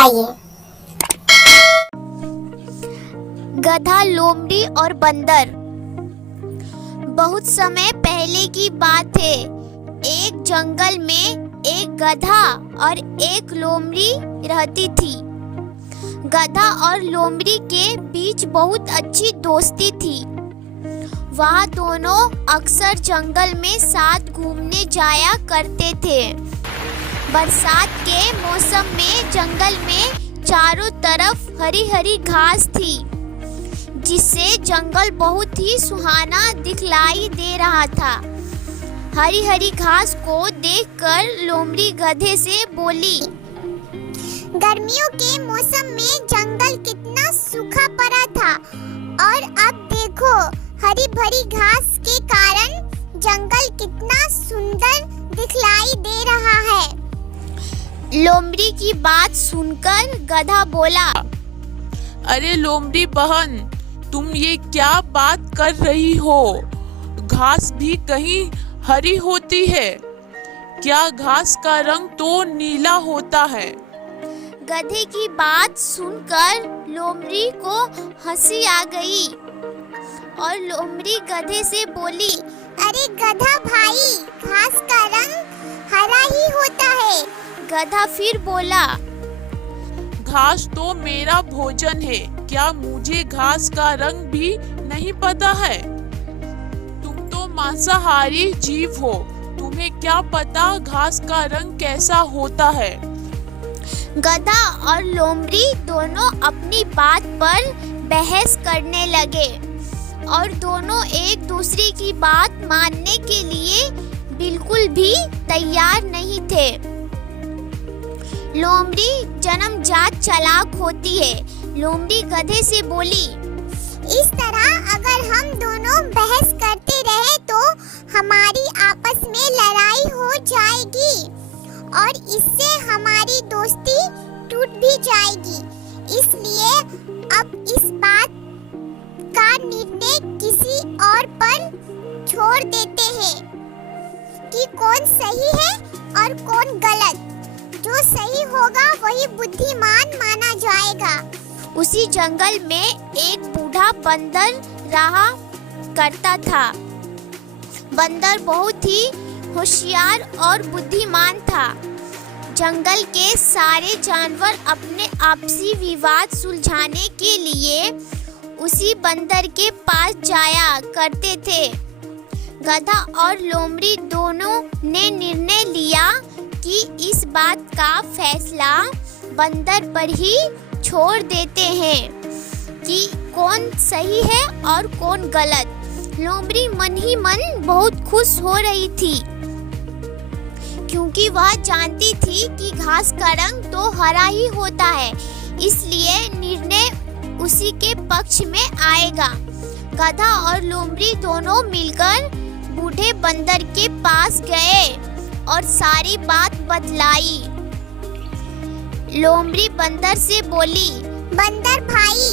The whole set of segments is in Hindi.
सुनाइए। गधा, लोमड़ी और बंदर। बहुत समय पहले की बात है। एक जंगल में एक गधा और एक लोमड़ी रहती थी। गधा और लोमड़ी के बीच बहुत अच्छी दोस्ती थी। वह दोनों अक्सर जंगल में साथ घूमने जाया करते थे। बरसात के मौसम में जंगल में चारों तरफ हरी हरी घास थी, जिससे जंगल बहुत ही सुहाना दिखलाई दे रहा था। हरी हरी घास को देखकर लोमड़ी गधे से बोली, गर्मियों के मौसम में जंगल कितना सूखा पड़ा था और अब देखो हरी भरी घास के कारण जंगल कितना सुंदर दिखलाई दे रहा है। लोमड़ी की बात सुनकर गधा बोला, अरे लोमड़ी बहन, तुम ये क्या बात कर रही हो? घास भी कहीं हरी होती है क्या? घास का रंग तो नीला होता है। गधे की बात सुनकर लोमड़ी को हंसी आ गई और लोमड़ी गधे से बोली, अरे गधा भाई, घास का रंग हरा ही होता है। गधा फिर बोला, घास तो मेरा भोजन है, क्या मुझे घास का रंग भी नहीं पता है? तुम तो मांसाहारी जीव हो, तुम्हें क्या पता घास का रंग कैसा होता है? गधा और लोमड़ी दोनों अपनी बात पर बहस करने लगे और दोनों एक दूसरे की बात मानने के लिए बिल्कुल भी तैयार नहीं थे। लोमड़ी जन्मजात चालाक होती है। लोमड़ी गधे से बोली, इस तरह अगर हम दोनों बहस करते रहे तो हमारी आपस में लड़ाई हो जाएगी और इससे हमारी दोस्ती टूट भी जाएगी। इसलिए अब इस बात का निर्णय किसी और पर छोड़ देते हैं कि कौन सही है और कौन गलत। जो सही होगा वही बुद्धिमान माना जाएगा। उसी जंगल में एक बूढ़ा बंदर रहा करता था। बंदर बहुत ही होशियार और बुद्धिमान था। जंगल के सारे जानवर अपने आपसी विवाद सुलझाने के लिए उसी बंदर के पास जाया करते थे। गधा और लोमड़ी दोनों ने निर्णय लिया कि इस बात का फैसला बंदर पर ही छोड़ देते हैं कि कौन सही है और कौन गलत। लोमड़ी मन ही मन बहुत खुश हो रही थी, क्योंकि वह जानती थी कि घास का रंग तो हरा ही होता है, इसलिए निर्णय उसी के पक्ष में आएगा। गधा और लोमड़ी दोनों मिलकर बूढ़े बंदर के पास गए और सारी बात बतलाई। लोमड़ी बंदर से बोली, बंदर भाई,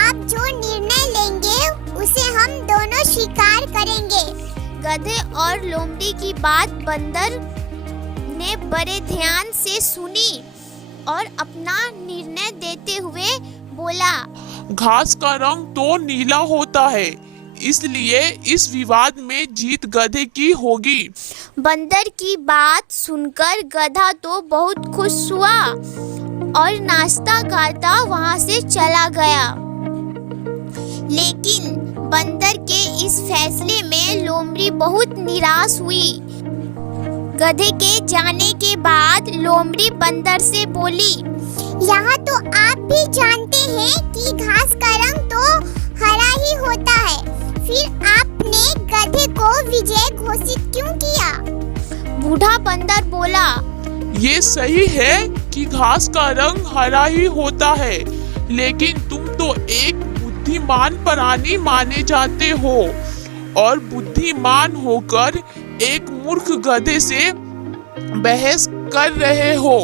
आप जो निर्णय लेंगे उसे हम दोनों स्वीकार करेंगे। गधे और लोमड़ी की बात बंदर ने बड़े ध्यान से सुनी और अपना निर्णय देते हुए बोला, घास का रंग तो नीला होता है, इसलिए इस विवाद में जीत गधे की होगी। बंदर की बात सुनकर गधा तो बहुत खुश हुआ और नाचता गाता वहां से चला गया। लेकिन बंदर के इस फैसले में लोमड़ी बहुत निराश हुई। गधे के जाने के बाद लोमड़ी बंदर से बोली, यहाँ तो आप भी जानते हैं कि घास का रंग तो हरा ही होता है, फिर आपने गधे को विजय घोषित क्यों किया? बूढ़ा बंदर बोला, ये सही है कि घास का रंग हरा ही होता है, लेकिन तुम तो एक बुद्धिमान प्राणी माने जाते हो और बुद्धिमान होकर एक मूर्ख गधे से बहस कर रहे हो,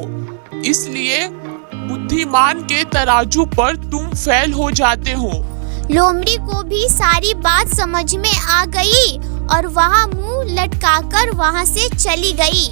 इसलिए बुद्धिमान के तराजू पर तुम फेल हो जाते हो। लोमड़ी को भी सारी बात समझ में आ गई और वह मुंह लटकाकर वहां से चली गई।